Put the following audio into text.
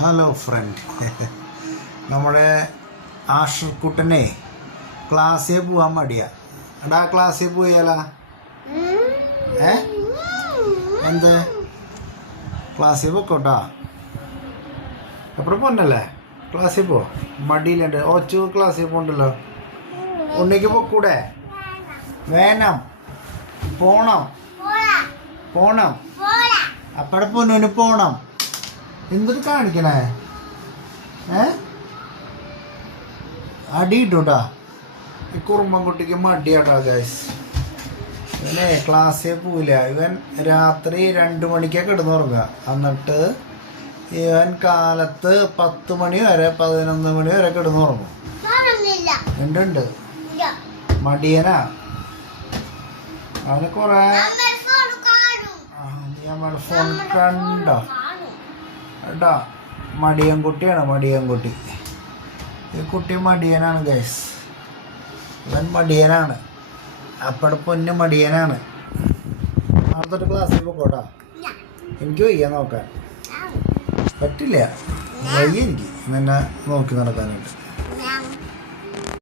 Hello friend. നമ്മുടെ ആഷർക്കുട്ടനെ ക്ലാസ്സിൽ പോകാൻ മടിയാ. എടാ ക്ലാസ്സിൽ പോയാലാ? എന്ത് ക്ലാസ്സിൽ പോക്കോട്ടാ? എപ്പോഴും പോന്നല്ലേ ക്ലാസ്സിൽ പോ. മടിയിലുണ്ട്. ഓച്ചു ക്ലാസ്സിൽ പോണ്ടല്ലോ. ഉണ്ണിക്ക് പൊക്കൂടെ? വേണം. പോണം പോണം അപ്പടെ പൊന്നൂന് പോണം. എന്തൊരു കാണിക്കണേ? അടി ഇട്ടൂട്ടാ. ഈ കുറുമ്പൻകുട്ടിക്ക് മടിയാട്ടാ ഗൈസ്. ഇവനെ ക്ലാസ്സിൽ പോവില്ല. ഇവൻ രാത്രി 2 മണിക്കൊക്കെ കിടന്നുറങ്ങുക. എന്നിട്ട് ഇവൻ കാലത്ത് 10 മണി വരെ 11 മണി വരെ കിടന്നുറങ്ങും. ഉണ്ട് മടിയനാ അവന്. കൊറേ ഫോൺ കണ്ടോ? കേട്ടോ, മടിയൻ കുട്ടിയാണ്. മടിയൻ കുട്ടി. ഈ കുട്ടി മടിയനാണ് ഗൈസ്. ഇവൻ മടിയനാണ്. അപ്പടെ പൊന്ന് മടിയനാണ്. അടുത്തൊരു ക്ലാസ്സിൽ പോക്കോട്ടാ. എനിക്ക് വയ്യ നോക്കാൻ പറ്റില്ല. വയ്യ എനിക്ക് നിന്നെ നോക്കി നടക്കാനായിട്ട്.